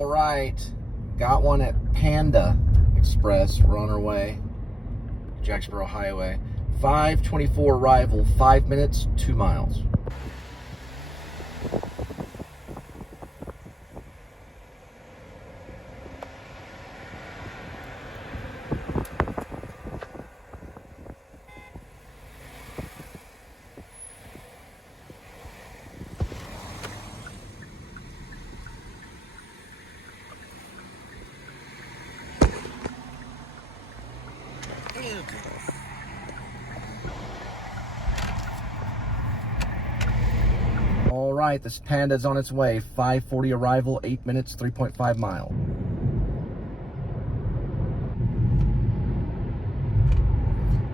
All right, got one at Panda Express. We're on our way, Jacksboro Highway. 5:24 arrival, 5 minutes, 2 miles. All right, this Panda's on its way. 5:40 arrival, 8 minutes, 3.5 miles.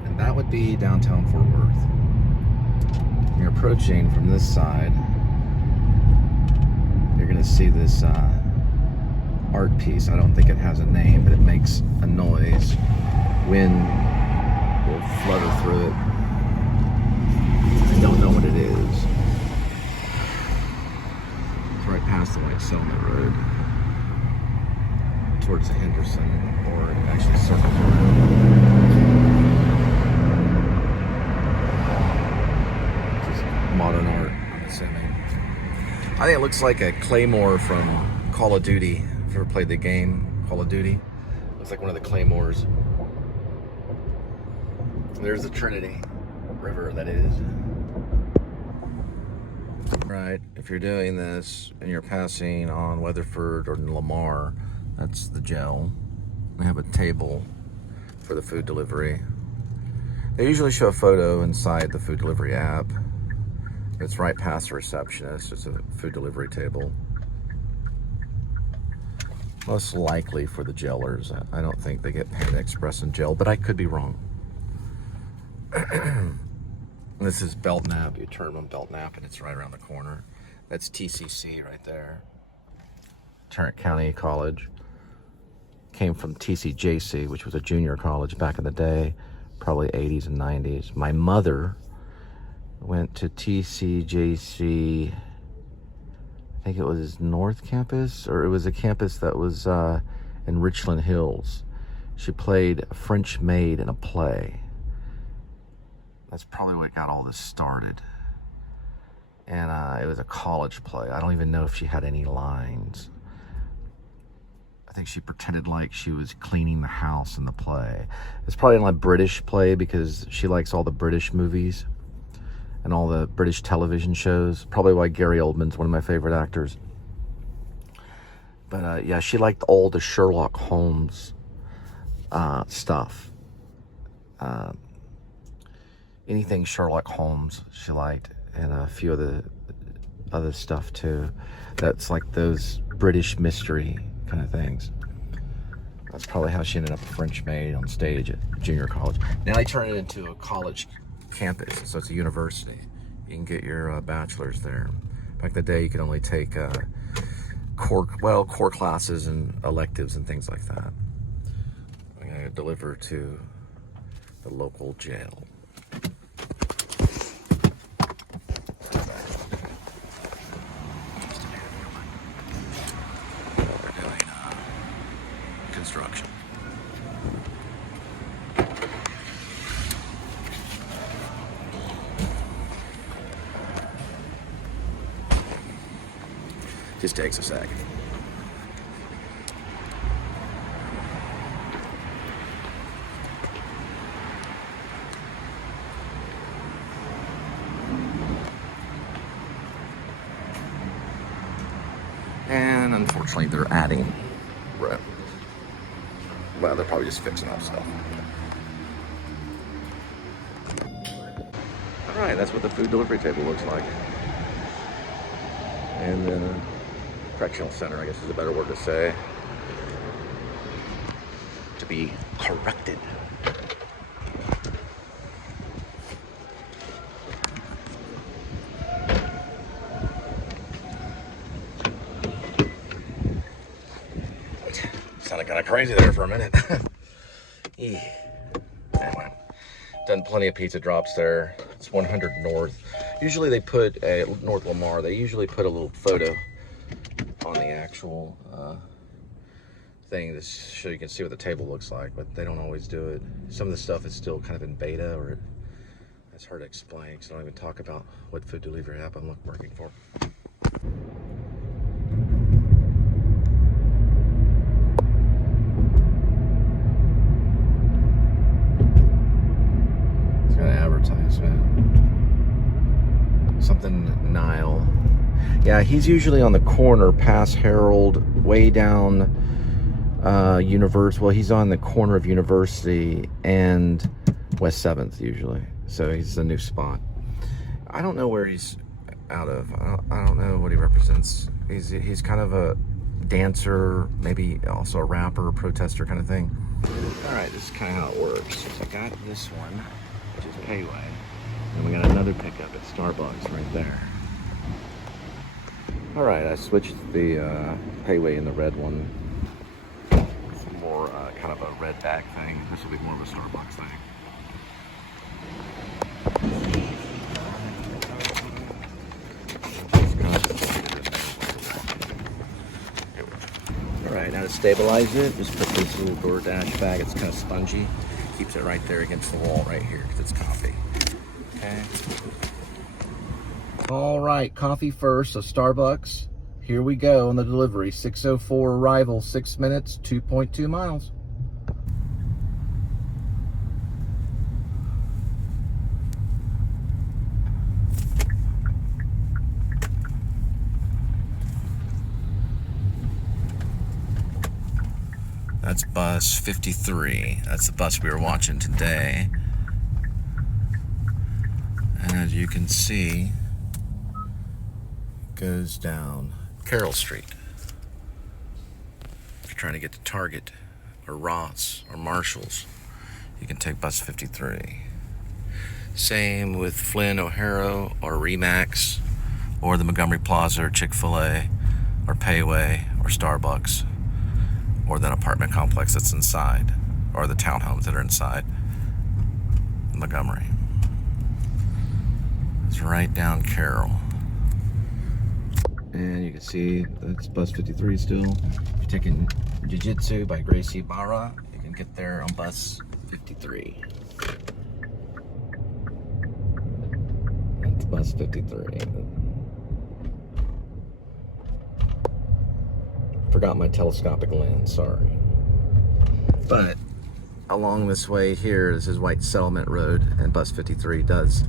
And that would be downtown Fort Worth. You're approaching from this side. You're gonna see this art piece. I don't think it has a name, but it makes a noise. Wind will flutter through it. I don't know what it is. It's right past the White Settlement Road towards the Henderson, or actually Circle Road. Just modern art, I'm assuming. I think it looks like a claymore from Call of Duty. If you ever played the game Call of Duty, looks like one of the claymores. There's the Trinity River, that is. Right, if you're doing this and you're passing on Weatherford or Lamar, that's the jail. They have a table for the food delivery. They usually show a photo inside the food delivery app. It's right past the receptionist. It's a food delivery table. Most likely for the jailers. I don't think they get Panda Express in jail, but I could be wrong. This is Belknap. You turn on Belknap and it's right around the corner. That's TCC right there. Tarrant County College. Came from TCJC, which was a junior college back in the day, probably 80s and 90s. My mother went to TCJC, I think it was North Campus, or it was a campus that was in Richland Hills. She played a French maid in a play. That's probably what got all this started. And it was a college play. I don't even know if she had any lines. I think she pretended like she was cleaning the house in the play. It's probably in a British play because she likes all the British movies and all the British television shows. Probably why Gary Oldman's one of my favorite actors. But yeah, she liked all the Sherlock Holmes stuff. Anything Sherlock Holmes she liked, and a few of the other stuff too. That's like those British mystery kind of things. That's probably how she ended up a French maid on stage at junior college. Now they turn it into a college campus, so it's a university. You can get your bachelor's there. Back in the day, you could only take core classes and electives and things like that. I'm gonna deliver to the local jail. Construction. Just takes a second. And unfortunately, they're adding room. Well, they're probably just fixing up stuff. All right, that's what the food delivery table looks like. And the correctional center, I guess is a better word to say. To be corrected. Sounded kind of crazy there for a minute. Yeah. Anyway, done plenty of pizza drops there. It's 100 North. Usually they put North Lamar. They usually put a little photo on the actual thing so you can see what the table looks like, but they don't always do it. Some of the stuff is still kind of in beta, or it's hard to explain because I don't even talk about what food delivery app I'm working for. It's got an advertisement. Something Nile. Yeah, he's usually on the corner past Herald, way down well, he's on the corner of University and West 7th usually, so he's a new spot. I don't know where he's out of. I don't know what he represents. He's kind of a dancer, maybe also a rapper, a protester kind of thing. All right, this is kind of how it works. So I got this one, which is Payway, and we got another pickup at Starbucks right there. All right, I switched the Payway in the red one. More kind of a red bag thing. This will be more of a Starbucks thing. Alright, now to stabilize it, just put this little DoorDash bag. It's kind of spongy. Keeps it right there against the wall right here because it's coffee. Okay. Alright, coffee first, so Starbucks. Here we go on the delivery. 6:04 arrival, 6 minutes, 2.2 miles. That's bus 53. That's the bus we were watching today. And as you can see, it goes down Carroll Street. If you're trying to get to Target or Ross or Marshall's, you can take bus 53. Same with Flynn, O'Hara, or Remax, or the Montgomery Plaza, or Chick-fil-A, or Payway, or Starbucks, or that apartment complex that's inside, or the townhomes that are inside Montgomery. It's right down Carroll. And you can see that's bus 53 still. If you're taking Jiu-Jitsu by Gracie Barra, you can get there on bus 53. That's bus 53. Forgot my telescopic lens, sorry. But along this way here, this is White Settlement Road, and bus 53 does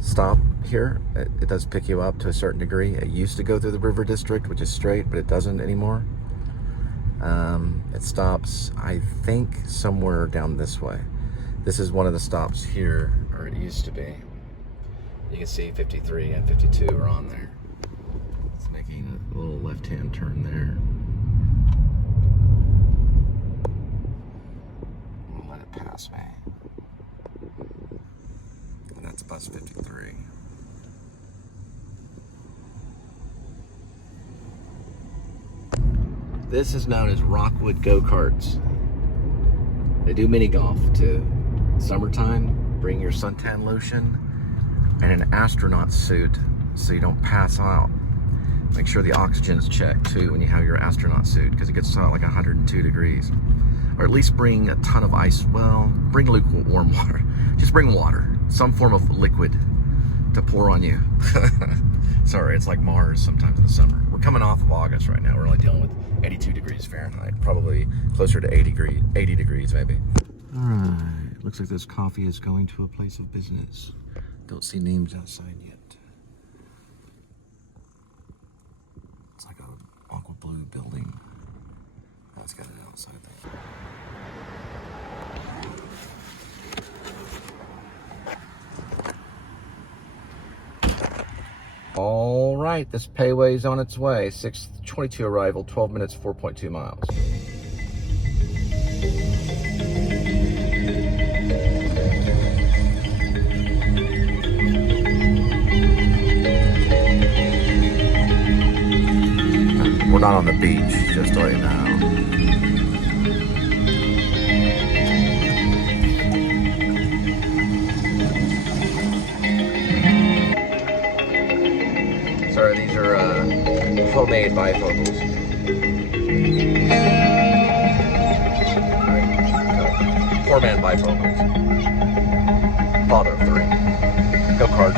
stop here. It does pick you up to a certain degree. It used to go through the River District, which is straight, but it doesn't anymore. It stops, I think, somewhere down this way. This is one of the stops here, or it used to be. You can see 53 and 52 are on there. It's making a little left-hand turn there. I'll let it pass me. And that's bus 53. This is known as Rockwood Go-Karts. They do mini golf too. Summertime, bring your suntan lotion and an astronaut suit so you don't pass out. Make sure the oxygen's checked too when you have your astronaut suit, because it gets like 102 degrees. Or at least bring a ton of ice. Well, bring lukewarm water. Just bring water, some form of liquid to pour on you. Sorry, it's like Mars sometimes in the summer. We're coming off of August right now. We're only dealing with 82 degrees Fahrenheit, probably closer to 80 degrees maybe. All right, looks like this coffee is going to a place of business. Don't see names outside yet. It's like a aqua blue building. Oh, it's got an outside thing. All right, this Payway is on its way. 6:22 arrival, 12 minutes, 4.2 miles. We're not on the beach, just to let you know. Sorry, these are homemade bifocals. Alright, 4-man bifocals. Father of 3. Go card.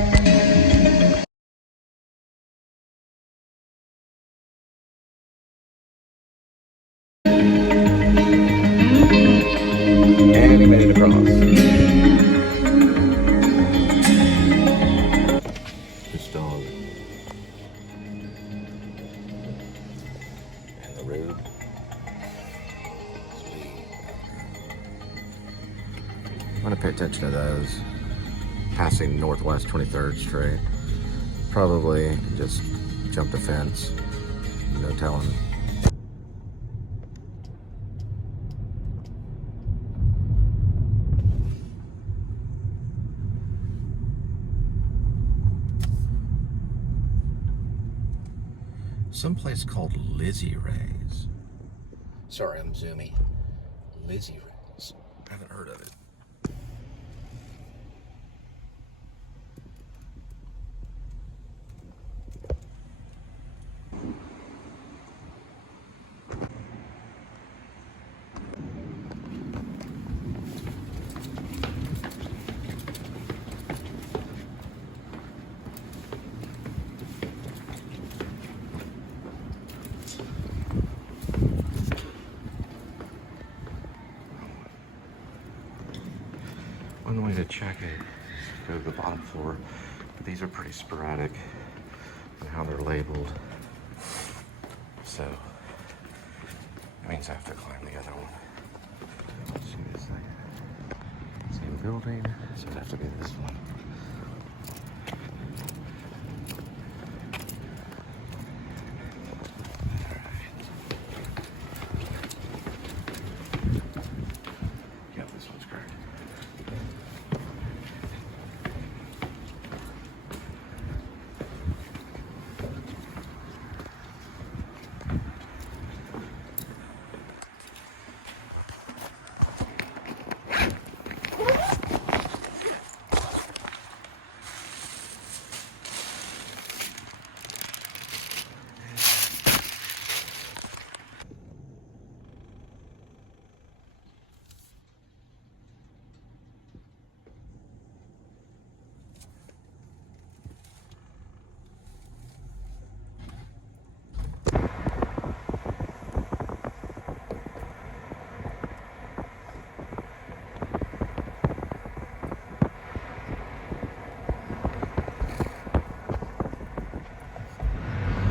And he made it across. This dog. And the road. Sweet. I'm gonna pay attention to those. Passing Northwest 23rd Street. Probably just jump the fence. No telling. Someplace called Lizzie Ray's. Sorry, I'm zoomy. Lizzie Ray's. I haven't heard of it. One way to check it is go to the bottom floor. But these are pretty sporadic on how they're labeled. So that means I have to climb the other one. Let's see this thing. Same building, so it'd have to be this one.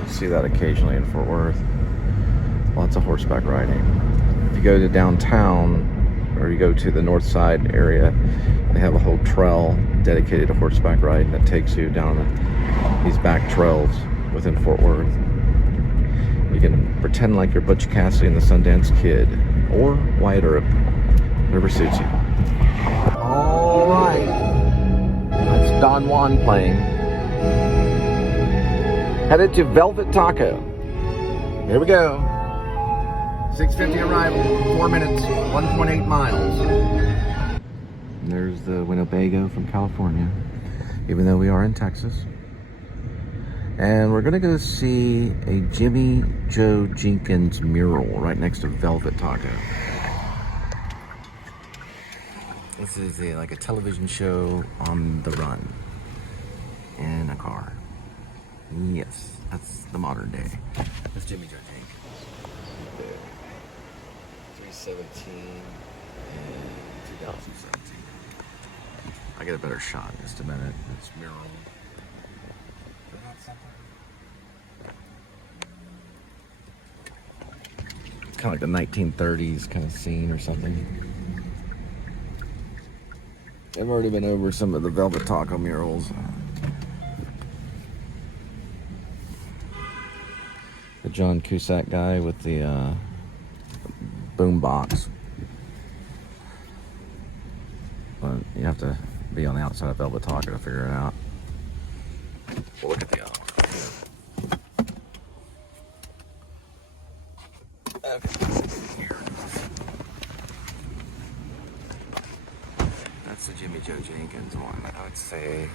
See that occasionally in Fort Worth. Lots of horseback riding. If you go to downtown or you go to the north side area, they have a whole trail dedicated to horseback riding that takes you down these back trails within Fort Worth. You can pretend like you're Butch Cassidy and the Sundance Kid or Wyatt Earp, whatever suits you. All right, that's Don Juan playing. Headed to Velvet Taco. Here we go. 6:50 arrival, 4 minutes, 1.8 miles. And there's the Winnebago from California, even though we are in Texas. And we're gonna go see a Jimmy Joe Jenkins mural right next to Velvet Taco. This is like a television show on the run in a car. Yes, that's the modern day. That's Jimmy Joe Jenkins. 317 and 2017. I get a better shot in just a minute. It's mural. Kind of like the 1930s kind of scene or something. I've already been over some of the Velvet Taco murals. The John Cusack guy with the boom box. But you have to be on the outside of Velvet Taco to figure it out. Well, look at the That's the Jimmy Joe Jenkins one. I would say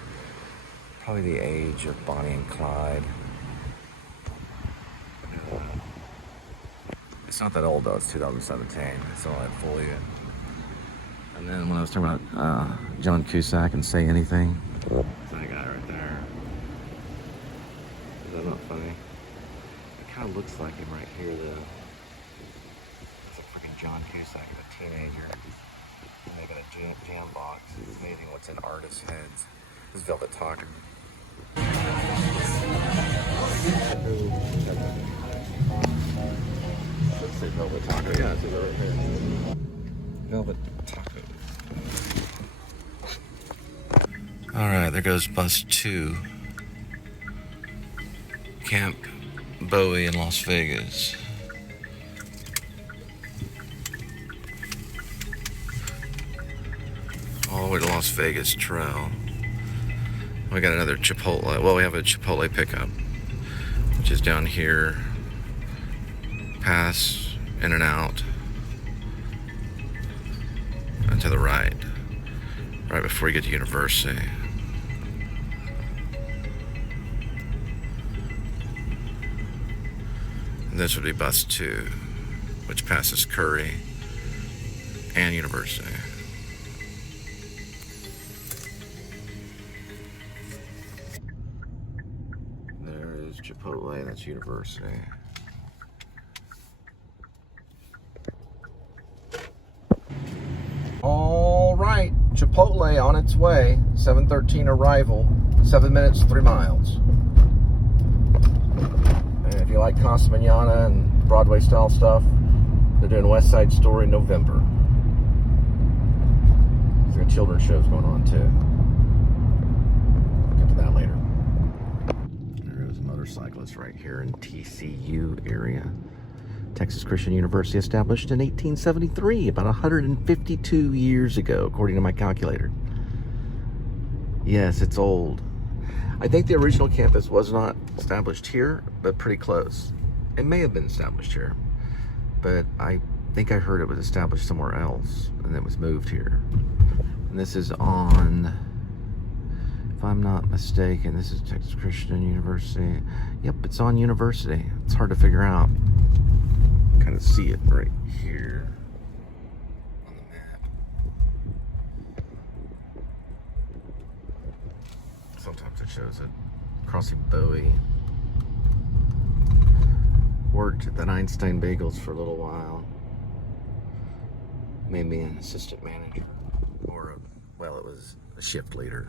probably the age of Bonnie and Clyde. It's not that old though, it's 2017. It's all that foliage. And then when I was talking about John Cusack and Say Anything, that's that guy right there. Is that not funny? It kind of looks like him right here though. It's a freaking John Cusack as a teenager. And they got a jam box. It's amazing what's in artists' heads. This is Velvet Taco. Let's say Velvet Taco. Yeah, it's right here. Velvet Taco. Alright, there goes bus 2. Camp Bowie in Las Vegas. All the way to Las Vegas Trail. We got another Chipotle. Well, we have a Chipotle pickup, which is down here. Pass in and out. And to the right. Right before you get to University. And this would be bus 2, which passes Curry and University. There is Chipotle, that's University. All right, Chipotle on its way. 7:13 arrival, 7 minutes, 3 miles. And if you like Casa Manana and Broadway style stuff, they're doing West Side Story in November. There's got children's shows going on too. I'll get to that later. There's a motorcyclist right here in TCU area. Texas Christian University, established in 1873, about 152 years ago, according to my calculator. Yes, it's old. I think the original campus was not established here, but pretty close. It may have been established here, but I think I heard it was established somewhere else, and it was moved here. And this is on, if I'm not mistaken, this is Texas Christian University. Yep, it's on University. It's hard to figure out. Kind of see it right here on the map. Sometimes it shows it. Crossing Bowie. Worked at the Einstein Bagels for a little while. Made me an assistant manager. Or, well, it was a shift leader.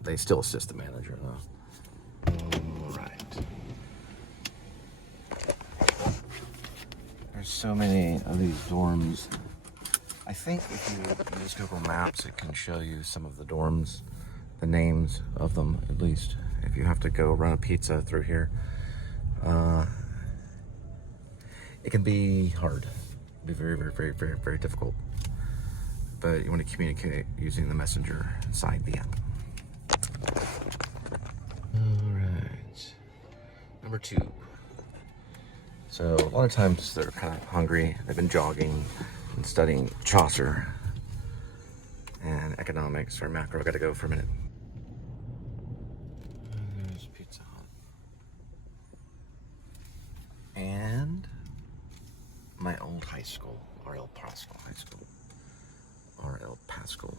They still assist the manager, though. All right. There's so many of these dorms. I think if you use Google Maps, it can show you some of the dorms, the names of them, at least. If you have to go run a pizza through here, it can be hard. It can be very, very, very, very, very difficult. But you want to communicate using the Messenger side VM. All right. Number 2. So a lot of times they're kind of hungry. They've been jogging and studying Chaucer and economics or macro. I gotta go for a minute. There's Pizza Hut. And my old high school, R.L. Pascal High School. R.L. Pascal.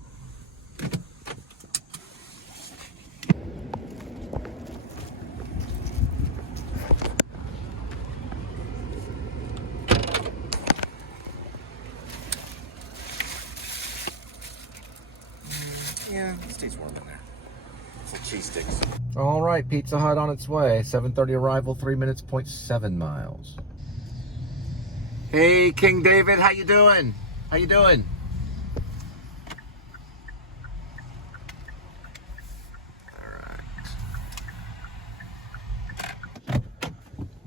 Yeah, it stays warm in there. Some cheese sticks. All right, Pizza Hut on its way. 7:30 arrival, 3 minutes, 0.7 miles. Hey, King David, how you doing? How you doing? All right.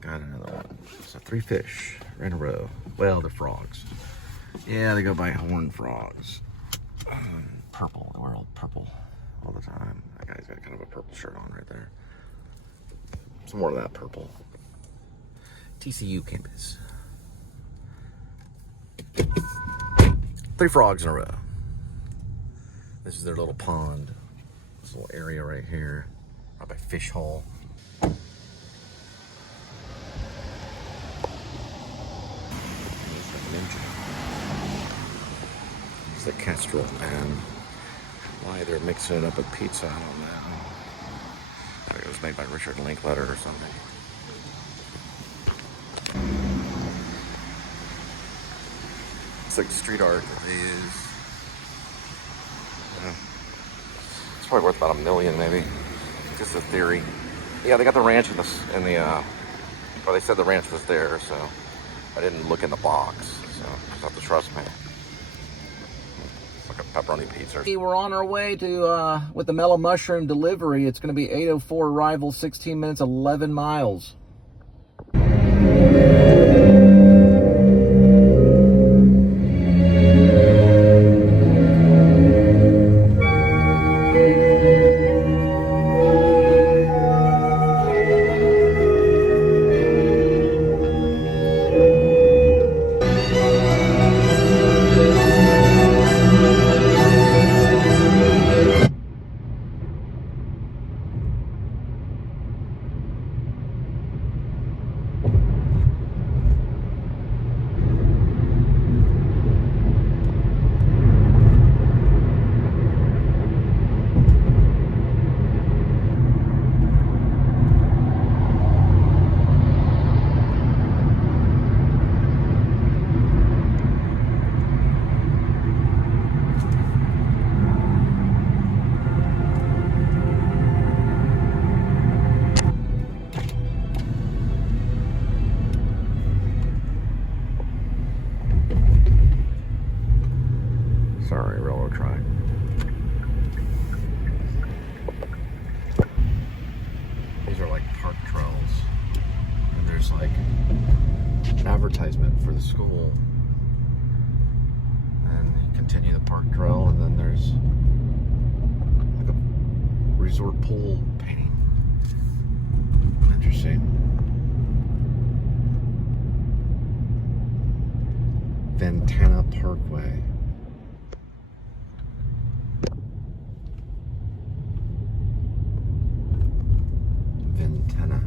Got another one. So 3 fish right in a row. Well, they're frogs. Yeah, they go by horned frogs. Purple. They wear all purple all the time. That guy's got kind of a purple shirt on right there. Some more of that purple. TCU campus. 3 frogs in a row. This is their little pond. This little area right here. Right by Fish Hole. the kestrel, and why they're mixing it up with pizza, I don't know. I think it was made by Richard Linklater or something. It's like street art that they use. Yeah. It's probably worth about $1 million, maybe. Just a theory. Yeah, they got the ranch in the well, they said the ranch was there, so I didn't look in the box, so you just have to trust me. It's like a pepperoni pizza. We're on our way to, with the Mellow Mushroom delivery. It's going to be 8:04 arrival, 16 minutes, 11 miles. Sorry, railroad track. These are like park trails. And there's like an advertisement for the school. And you continue the park trail, and then there's like a resort pool painting. Interesting. Ventana Parkway. Ventana.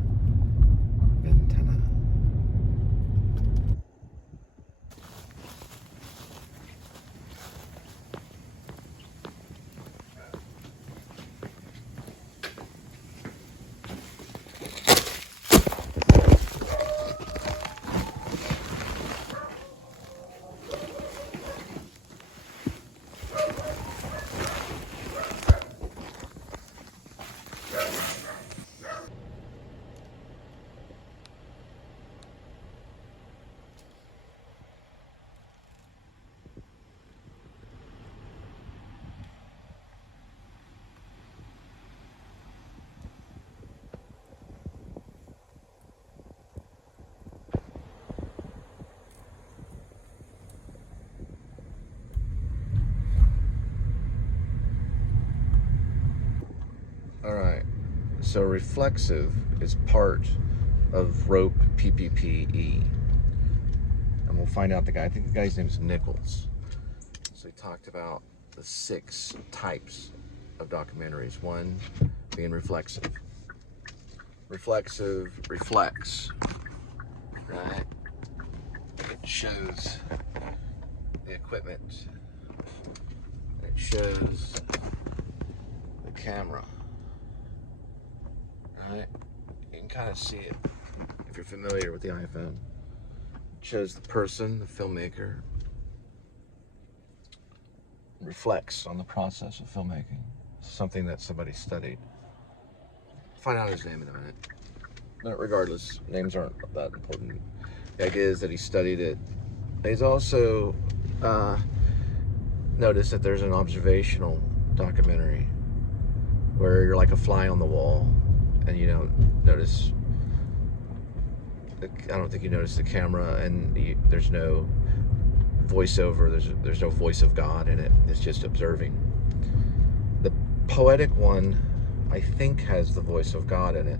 Alright, so reflexive is part of rope PPPE. And we'll find out the guy, I think the guy's name is Nichols. So he talked about the 6 types of documentaries. One being reflexive. Reflexive reflects, right? It shows the equipment. It shows the camera. Right? You can kind of see it if you're familiar with the iPhone. It shows the person, the filmmaker, reflects on the process of filmmaking. Something that somebody studied. Find out his name in a minute. But regardless, names aren't that important. The idea is that he studied it. He's also noticed that there's an observational documentary where you're like a fly on the wall. And you don't notice, I don't think you notice the camera, and there's no voiceover, there's no voice of God in it, it's just observing. The poetic one, I think, has the voice of God in it,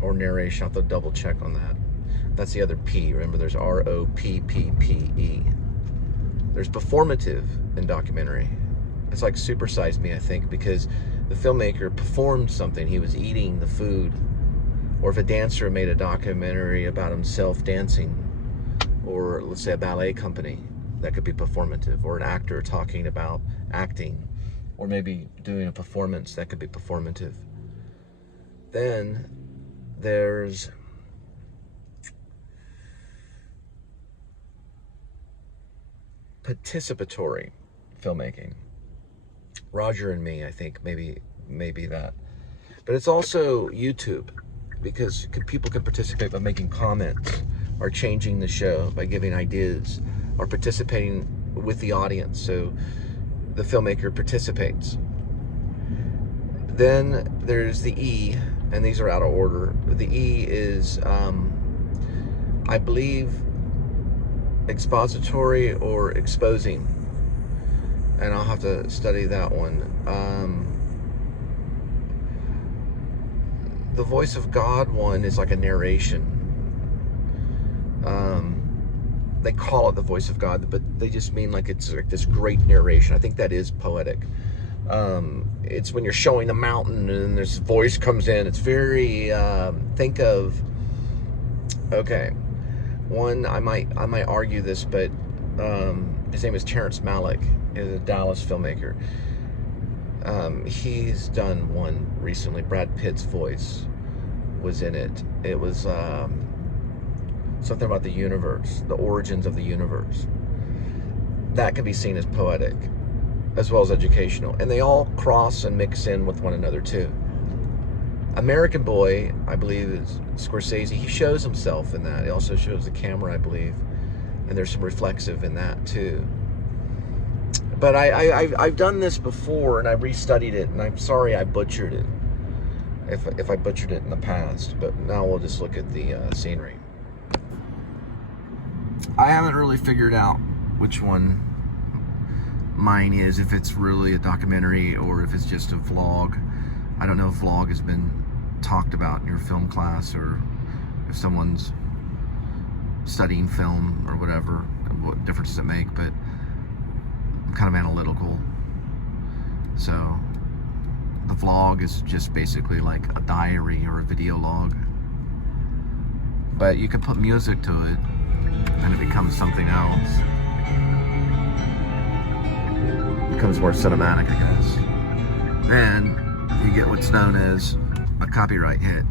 or narration. I'll have to double check on that. That's the other P, remember there's R-O-P-P-P-E. There's performative in documentary. It's like Supersized Me, I think, because the filmmaker performed something. He was eating the food. Or if a dancer made a documentary about himself dancing, or let's say a ballet company that could be performative, or an actor talking about acting, or maybe doing a performance that could be performative. Then there's participatory filmmaking. Roger and me, I think, maybe that. But it's also YouTube, because people can participate by making comments, or changing the show by giving ideas, or participating with the audience, so the filmmaker participates. Then there's the E, and these are out of order. The E is, I believe, expository or exposing, and I'll have to study that one. The voice of God one is like a narration. They call it the voice of God, but they just mean like it's like this great narration. I think that is poetic. It's when you're showing the mountain and this voice comes in. It's very, think of, okay, one, I might argue this, but his name is Terrence Malick, is a Dallas filmmaker. He's done one recently. Brad Pitt's voice was in it. It was something about the universe, the origins of the universe. That can be seen as poetic as well as educational, and they all cross and mix in with one another too. American Boy, I believe, is Scorsese. He shows himself in that. He also shows the camera, I believe, and there's some reflexive in that too. But I've done this before, and I restudied it, and I'm sorry I butchered it, if I butchered it in the past. But now we'll just look at the scenery. I haven't really figured out which one mine is, if it's really a documentary or if it's just a vlog. I don't know if vlog has been talked about in your film class, or if someone's studying film or whatever, what difference does it make, but I'm kind of analytical. So the vlog is just basically like a diary or a video log, but you can put music to it and it becomes something else. It becomes more cinematic, I guess. Then you get what's known as a copyright hit,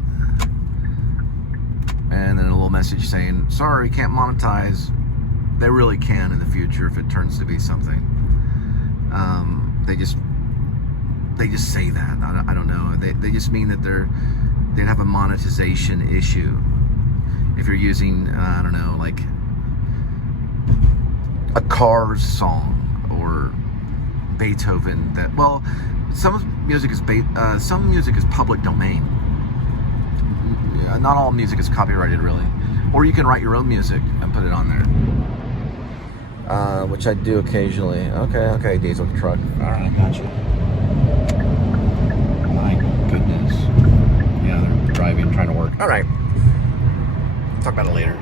and then a little message saying, sorry, can't monetize. They really can in the future if it turns to be something. They just say that. I don't know. They just mean that they'd have a monetization issue if you're using, I don't know, like a Cars song or Beethoven. That, well, some music is public domain. Not all music is copyrighted, really. Or you can write your own music and put it on there, which I do occasionally. Okay, diesel truck. All right, I got you. My goodness. Yeah, they're driving, trying to work. All right. Talk about it later.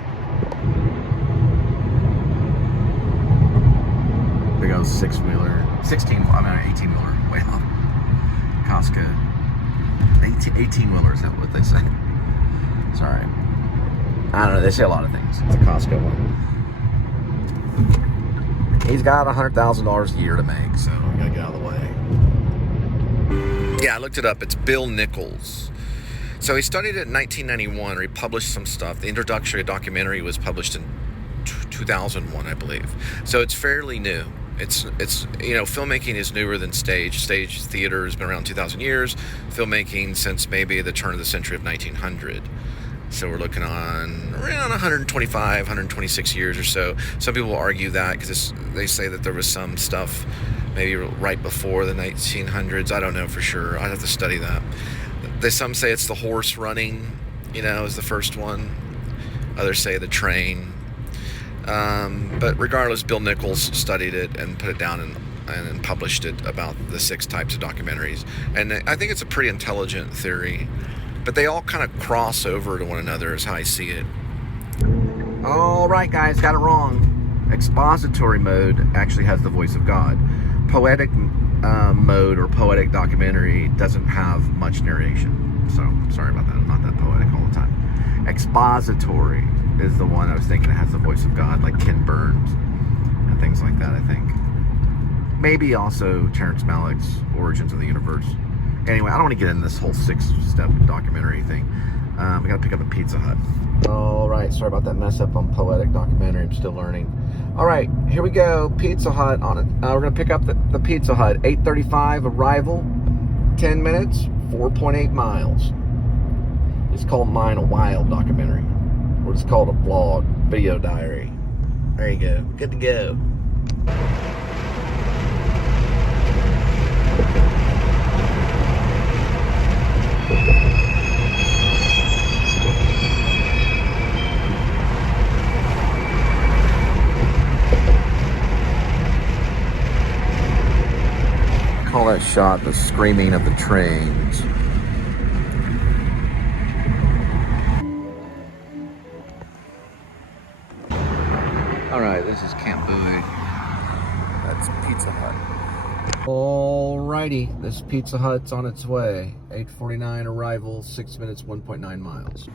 Big old 18-wheeler. Well, Costco. 18-wheeler, is that what they say? Sorry. I don't know, they say a lot of things. It's a Costco one. He's got $100,000 a year to make, so we gotta get out of the way. Yeah, I looked it up. It's Bill Nichols. So he studied it in 1991, or he published some stuff. The introductory documentary was published in 2001, I believe. So it's fairly new. It's filmmaking is newer than stage. Stage theater has been around 2,000 years. Filmmaking since maybe the turn of the century of 1900. So we're looking on around 125, 126 years or so. Some people argue that because they say that there was some stuff maybe right before the 1900s. I don't know for sure. I'd have to study that. Some say it's the horse running, is the first one. Others say the train. But regardless, Bill Nichols studied it and put it down and published it about the 6 types of documentaries. And I think it's a pretty intelligent theory. But they all kind of cross over to one another is how I see it. All right, guys, got it wrong. Expository mode actually has the voice of God. Poetic mode or poetic documentary doesn't have much narration. So, sorry about that. I'm not that poetic all the time. Expository is the one I was thinking that has the voice of God, like Ken Burns and things like that, I think. Maybe also Terrence Malick's Origins of the Universe. Anyway, I don't want to get into this whole 6-step documentary thing. We got to pick up a Pizza Hut. All right, sorry about that mess up on Poetic Documentary. I'm still learning. All right, here we go. Pizza Hut on it. We're going to pick up the Pizza Hut. 8:35 arrival, 10 minutes, 4.8 miles. It's called Mine a Wild Documentary. Or it's called a vlog, video diary. There you go. Good to go. Call that shot the screaming of the trains. Alright, this is Camp Bowie. That's Pizza Hut. Alrighty, this Pizza Hut's on its way. 8:49 arrival, 6 minutes, 1.9 miles.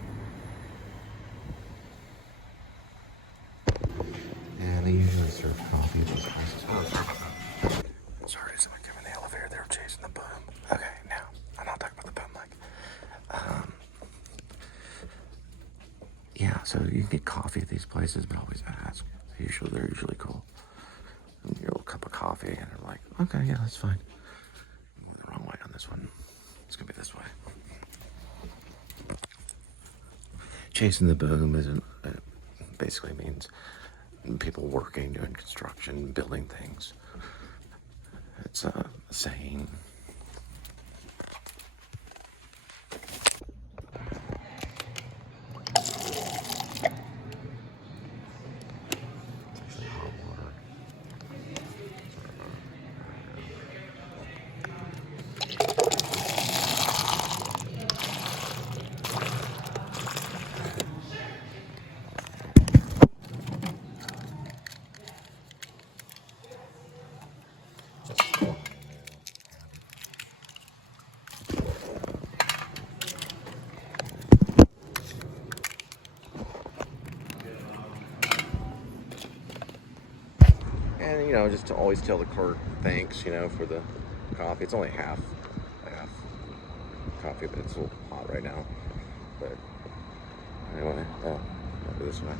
And they usually serve coffee at these places. Oh, sorry about that. Sorry, someone came in the elevator. They were chasing the boom. Okay, now, I'm not talking about the boom mic. Yeah, so you can get coffee at these places, but always ask. They're usually cool. And your little cup of coffee, and they're like, okay, yeah, that's fine. I'm going the wrong way on this one. It's gonna be this way. Chasing the boom isn't. It basically means people working, doing construction, building things. It's a saying. And, you know, just to always tell the clerk thanks, you know, for the coffee. It's only half coffee, but it's a little hot right now. But anyway, I'll go this way.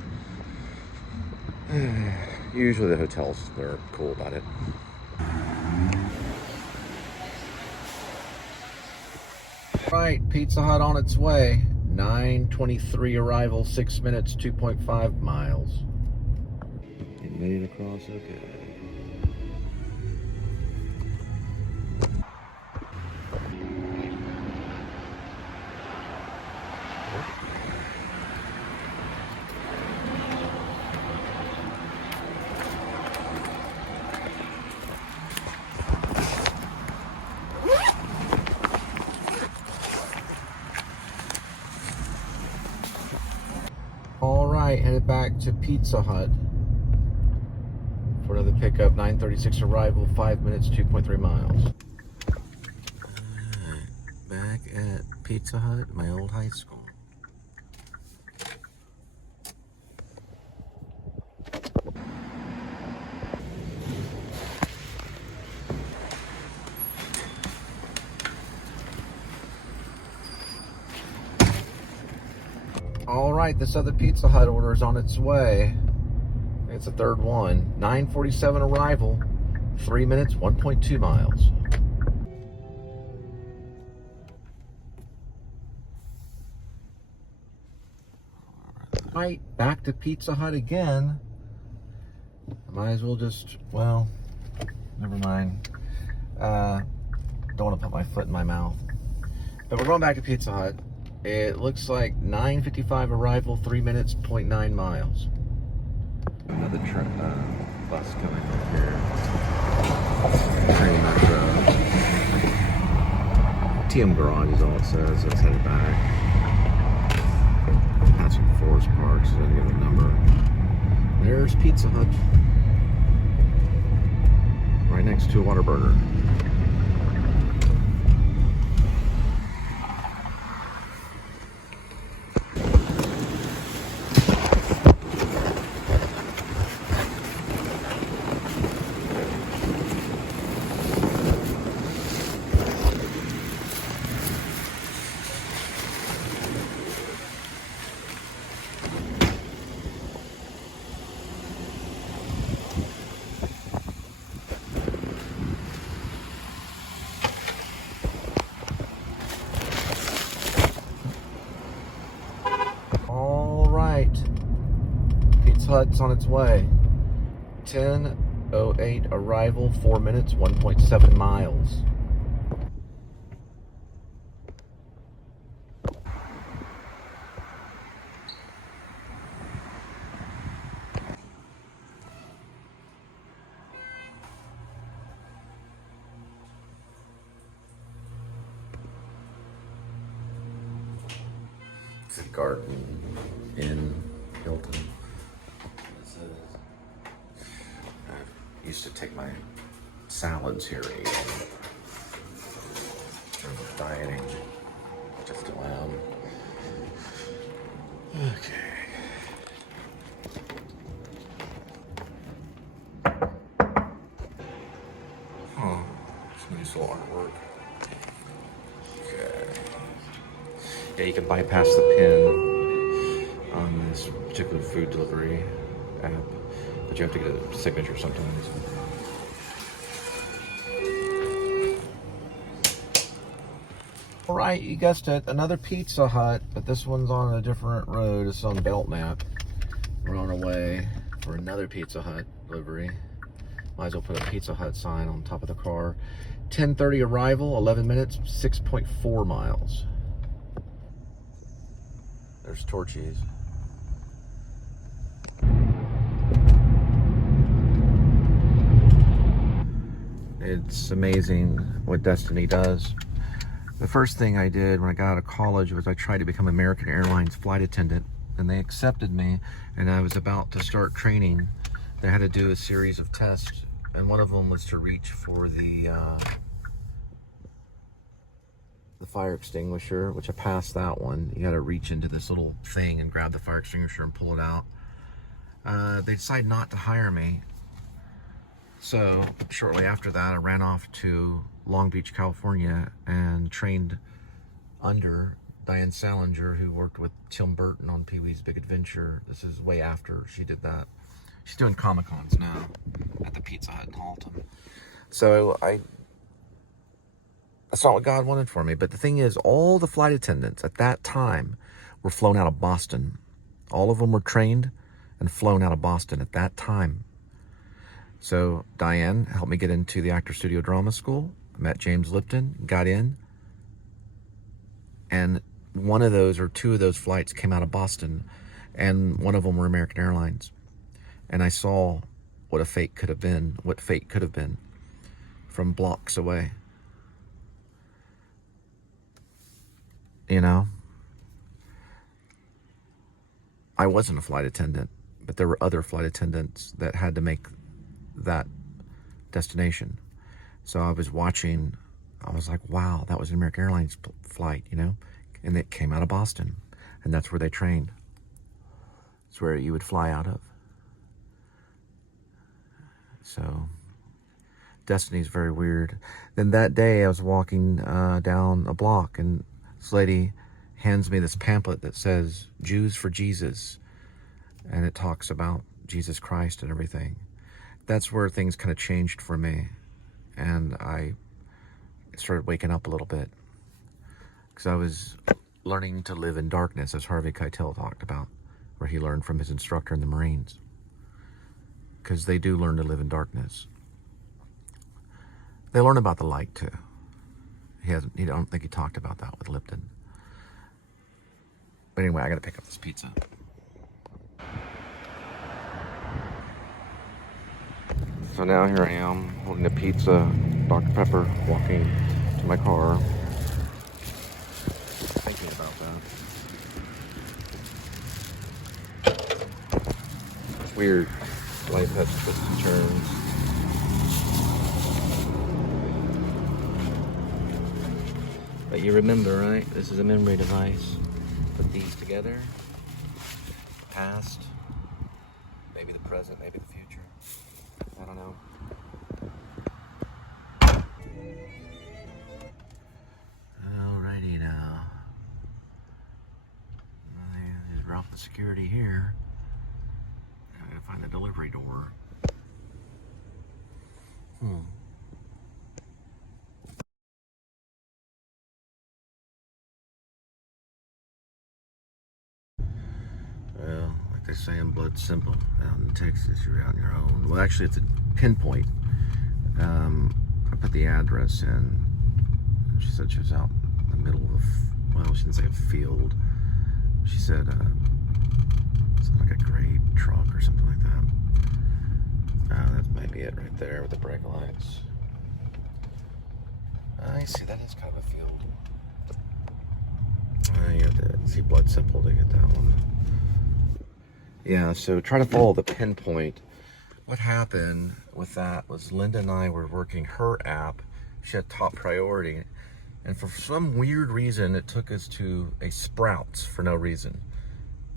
Usually the hotels, they're cool about it. Right, Pizza Hut on its way. 9:23 arrival, 6 minutes, 2.5 miles. Getting ready to cross, okay. Alright, headed back to Pizza Hut for another pickup. 9:36 arrival, 5 minutes, 2.3 miles. Back at Pizza Hut, my old high school. Alright, this other Pizza Hut order is on its way. It's the third one. 9:47 arrival, 3 minutes, 1.2 miles. Right, back to Pizza Hut again. Might as well just, well, never mind. Don't want to put my foot in my mouth. But we're going back to Pizza Hut. It looks like 9:55 arrival, 3 minutes, 0.9 miles. Another bus coming up here. Train metro. TM Garage is all it says, so it's headed back. Passing Forest Park, so I didn't give a number. There's Pizza Hut. Right next to a Whataburger. Pizza Hut's on its way. 10:08 arrival, 4 minutes, 1.7 miles. It's a garden in Hilton. I used to take my salads here and eat them. I'm dieting. Just still am. Okay. Oh, it's nice little artwork. Okay. Yeah, you can bypass the pin on this particular food delivery app, but you have to get a signature sometimes. All right, you guessed it, another Pizza Hut, but this one's on a different road. It's on Belknap. We're on our way for another Pizza Hut delivery. Might as well put a Pizza Hut sign on top of the car. 10:30 arrival, 11 minutes, 6.4 miles. There's Torchy's. It's amazing what destiny does. The first thing I did when I got out of college was I tried to become American Airlines flight attendant, and they accepted me, and I was about to start training. They had to do a series of tests, and one of them was to reach for the fire extinguisher, which I passed that one. You got to reach into this little thing and grab the fire extinguisher and pull it out. They decided not to hire me. So shortly after that, I ran off to Long Beach, California, and trained under Diane Salinger, who worked with Tim Burton on Pee-wee's Big Adventure. This is way after she did that. She's doing Comic-Cons now at the Pizza Hut in Halton. So that's not what God wanted for me. But the thing is, all the flight attendants at that time were flown out of Boston. All of them were trained and flown out of Boston at that time. So Diane helped me get into the Actor Studio Drama School. I met James Lipton, got in, and one of those or two of those flights came out of Boston, and one of them were American Airlines. And I saw what fate could have been from blocks away. You know, I wasn't a flight attendant, but there were other flight attendants that had to make that destination. So I was watching, I was like, wow, that was an American Airlines flight, you know, and it came out of Boston, and that's where they trained. It's where you would fly out of. So destiny's very weird. Then that day I was walking down a block, and this lady hands me this pamphlet that says Jews for Jesus, and it talks about Jesus Christ and everything. That's where things kind of changed for me, and I started waking up a little bit, because I was learning to live in darkness, as Harvey Keitel talked about, where he learned from his instructor in the Marines, because they do learn to live in darkness. They learn about the light too. I don't think he talked about that with Lipton. But anyway, I gotta pick up this pizza. So now here I am, holding a pizza, Dr. Pepper, walking to my car. Thinking about that. It's weird. Life has twists and turns. But you remember, right? This is a memory device. Put these together. Past. Maybe the present, maybe the future. I don't know. Alrighty now. Just drop the security here. I'm gonna find the delivery door. Well, I they say in Blood Simple, out in Texas, you're out on your own. Well, actually, it's a pinpoint. I put the address in. She said she was out in the middle of, well, she didn't say a field. She said something like a grade truck or something like that. That might be it right there with the brake lights. I see, that is kind of a field. You have to see Blood Simple to get that one. Yeah, so try to follow the pinpoint. What happened with that was Linda and I were working her app. She had top priority. And for some weird reason, it took us to a Sprouts for no reason.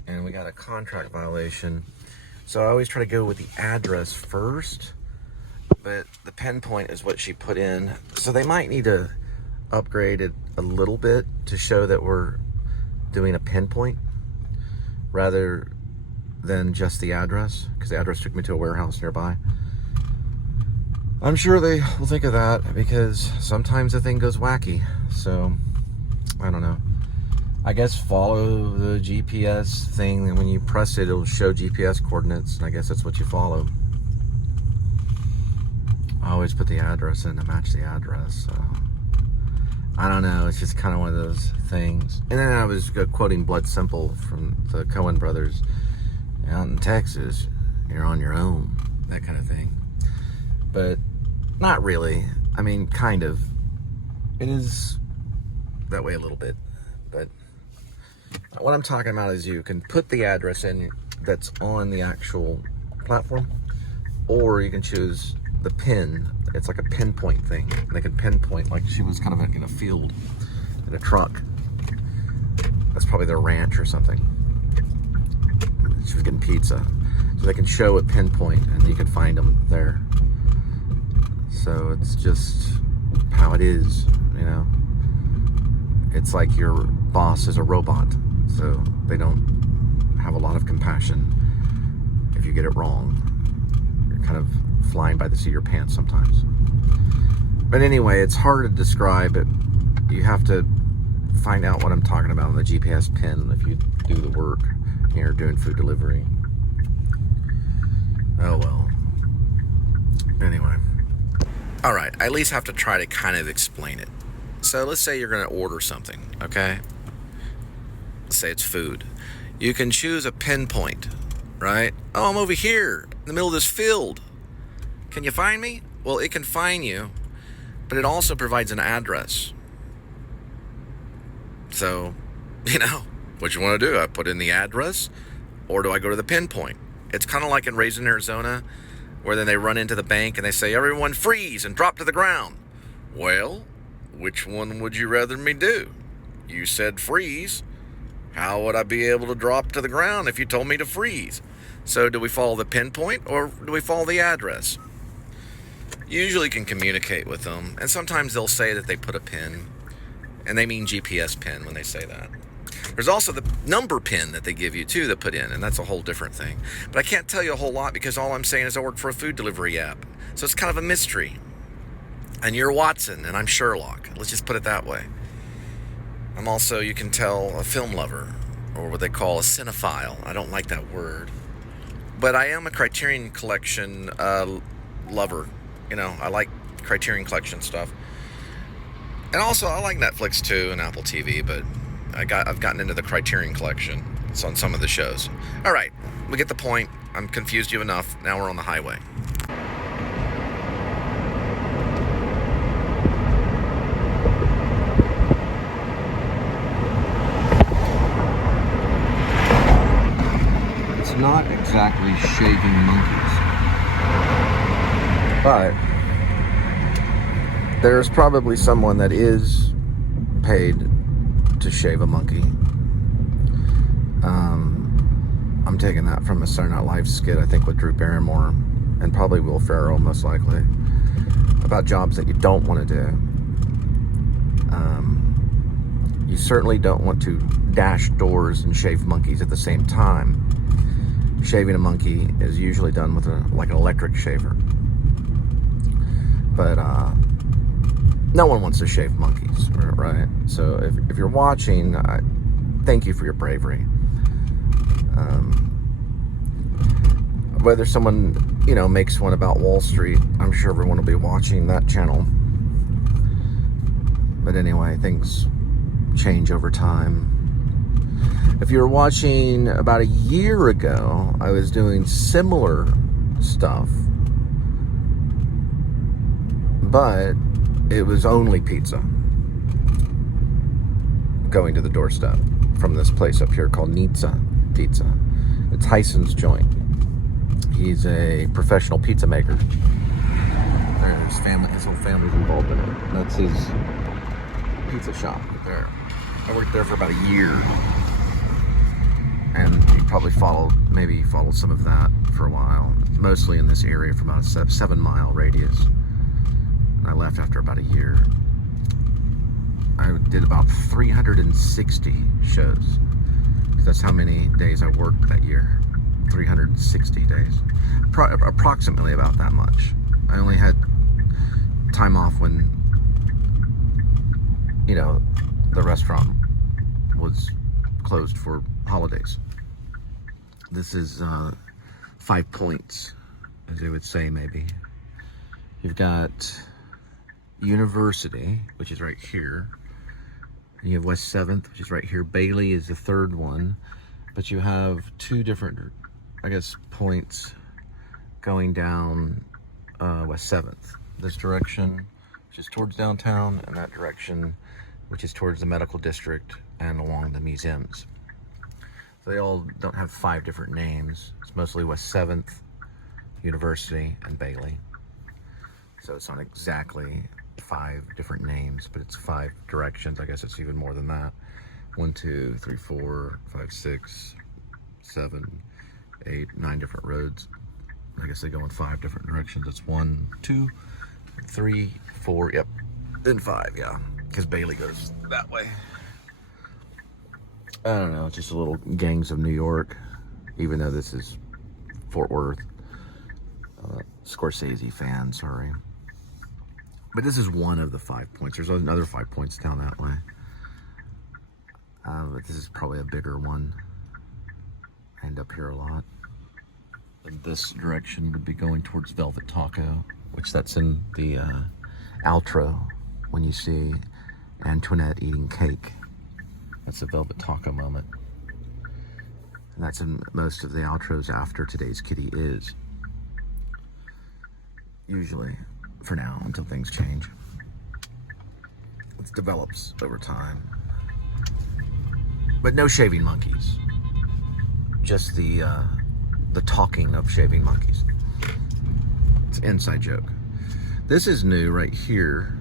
And we got a contract violation. So I always try to go with the address first. But the pinpoint is what she put in. So they might need to upgrade it a little bit to show that we're doing a pinpoint rather than just the address, because the address took me to a warehouse nearby. I'm sure they will think of that, because sometimes the thing goes wacky. So I don't know. I guess follow the GPS thing, and when you press it, it'll show GPS coordinates, and I guess that's what you follow. I always put the address in to match the address. So I don't know. It's just kind of one of those things. And then I was quoting Blood Simple from the Coen brothers. Out in Texas, you're on your own. That kind of thing. But not really. I mean, kind of. It is that way a little bit. But what I'm talking about is you can put the address in that's on the actual platform, or you can choose the pin. It's like a pinpoint thing. They can pinpoint, like she was kind of in a field in a truck. That's probably their ranch or something. She was getting pizza. So they can show a pinpoint and you can find them there. So it's just how it is, you know. It's like your boss is a robot. So they don't have a lot of compassion if you get it wrong. You're kind of flying by the seat of your pants sometimes. But anyway, it's hard to describe it. You have to find out what I'm talking about on the GPS pin if you do the work here doing food delivery. Oh well. Anyway. Alright, I at least have to try to kind of explain it. So let's say you're going to order something, okay? Let's say it's food. You can choose a pinpoint, right? Oh, I'm over here in the middle of this field. Can you find me? Well, it can find you, but it also provides an address. So, you know, what you want to do? I put in the address, or do I go to the pinpoint? It's kind of like in Raising Arizona, where then they run into the bank and they say, everyone freeze and drop to the ground. Well, which one would you rather me do? You said freeze. How would I be able to drop to the ground if you told me to freeze? So do we follow the pinpoint or do we follow the address? You usually can communicate with them, and sometimes they'll say that they put a pin, and they mean GPS pin when they say that. There's also the number pin that they give you too to put in, and that's a whole different thing. But I can't tell you a whole lot because all I'm saying is I work for a food delivery app. So it's kind of a mystery. And you're Watson, and I'm Sherlock. Let's just put it that way. I'm also, you can tell, a film lover, or what they call a cinephile. I don't like that word. But I am a Criterion Collection lover. You know, I like Criterion Collection stuff. And also, I like Netflix too and Apple TV, but I've gotten into the Criterion Collection. It's on some of the shows. All right, we get the point. I'm confused you enough. Now we're on the highway. It's not exactly shaving monkeys, but there's probably someone that is paid to shave a monkey. I'm taking that from a Saturday Night Live skit, I think, with Drew Barrymore and probably Will Ferrell, most likely, about jobs that you don't want to do. You certainly don't want to dash doors and shave monkeys at the same time. Shaving a monkey is usually done with like an electric shaver. But no one wants to shave monkeys, right? So if you're watching, thank you for your bravery. whether someone, you know, makes one about Wall Street, I'm sure everyone will be watching that channel. But anyway, things change over time. If you were watching about a year ago, I was doing similar stuff, but it was only pizza going to the doorstep from this place up here called Nichol Pizza. It's Tyson's joint. He's a professional pizza maker. There's family, his whole family's involved in it. That's his pizza shop right there. I worked there for about a year, and you probably followed some of that for a while. Mostly in this area for about a 7-mile radius. And I left after about a year. I did about 360 shows. That's how many days I worked that year. 360 days. Approximately about that much. I only had time off when, you know, the restaurant was closed for holidays. This is 5 points, as they would say, maybe. You've got University, which is right here. And you have West 7th, which is right here. Bailey is the third one. But you have two different, I guess, points going down West 7th. This direction, which is towards downtown, and that direction, which is towards the medical district and along the museums. So they all don't have 5 different names. It's mostly West 7th, University, and Bailey. So it's not exactly 5 different names, but it's 5 directions. I guess it's even more than that. 1, 2, 3, 4, 5, 6, 7, 8, 9 different roads. I guess they go in 5 different directions. It's 1, 2, 3, 4, yep, then 5, yeah, because Bailey goes that way. I don't know, it's just a little gangs of New York, even though this is Fort Worth. Scorsese fan, sorry. But this is one of the 5 points. There's another 5 points down that way. But this is probably a bigger one. I end up here a lot. And this direction would be going towards Velvet Taco, which that's in the outro when you see Antoinette eating cake. That's a Velvet Taco moment. And that's in most of the outros after Today's Kitty Is. Usually, for now, until things change. It develops over time. But no shaving monkeys. Just the talking of shaving monkeys. It's an inside joke. This is new right here.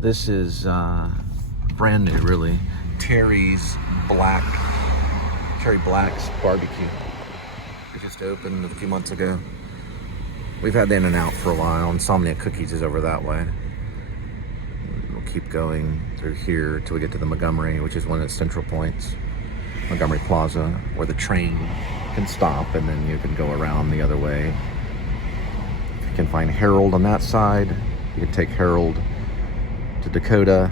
This is brand new, really. Terry Black's Barbecue. It just opened a few months ago. We've had the In-N-Out for a while. Insomnia Cookies is over that way. We'll keep going through here till we get to the Montgomery, which is one of the central points. Montgomery Plaza, where the train can stop and then you can go around the other way. You can find Herald on that side. You can take Herald to Dakota.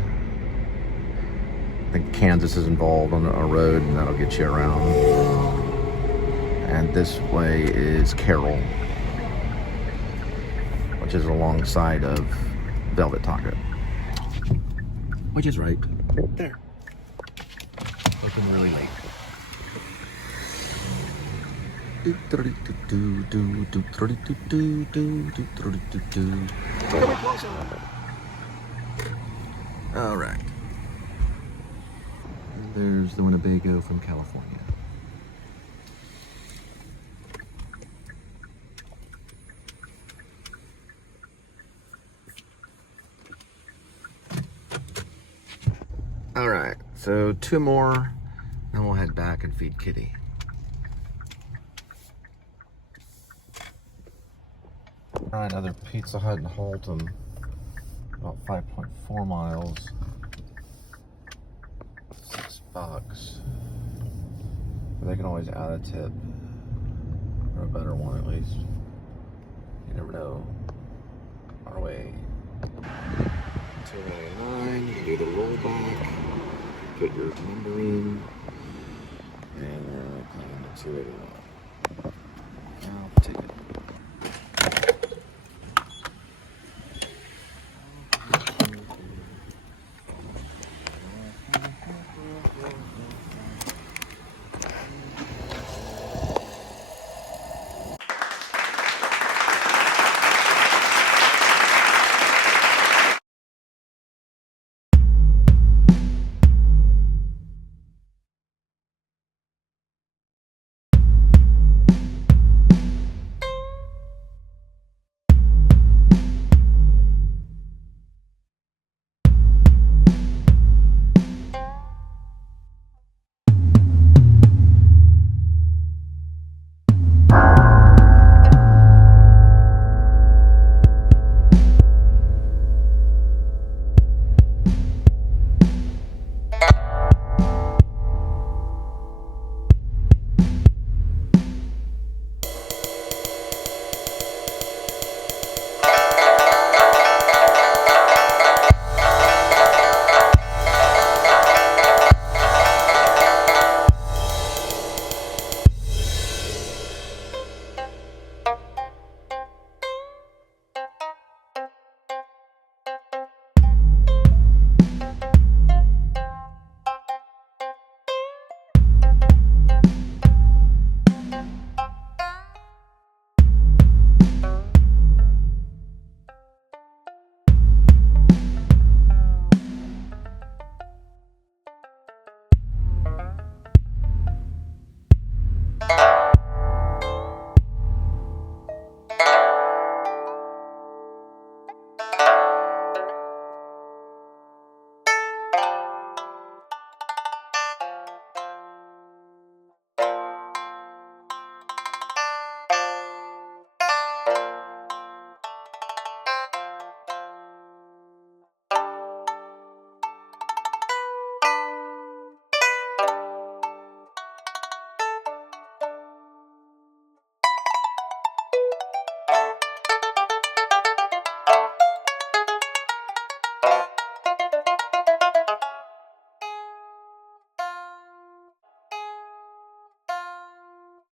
I think Kansas is involved on a road, and that'll get you around. And this way is Carroll, which is alongside of Velvet Taco, which is right there. Looking really late. All right. There's the Winnebago from California. All right, so 2 more, then we'll head back and feed Kitty. All right, another Pizza Hut in Haltom, about 5.4 miles, $6. But they can always add a tip, or a better one at least. You never know. Our way. 299, you do the rollback, put your number in, and climb to 289. I'll take it.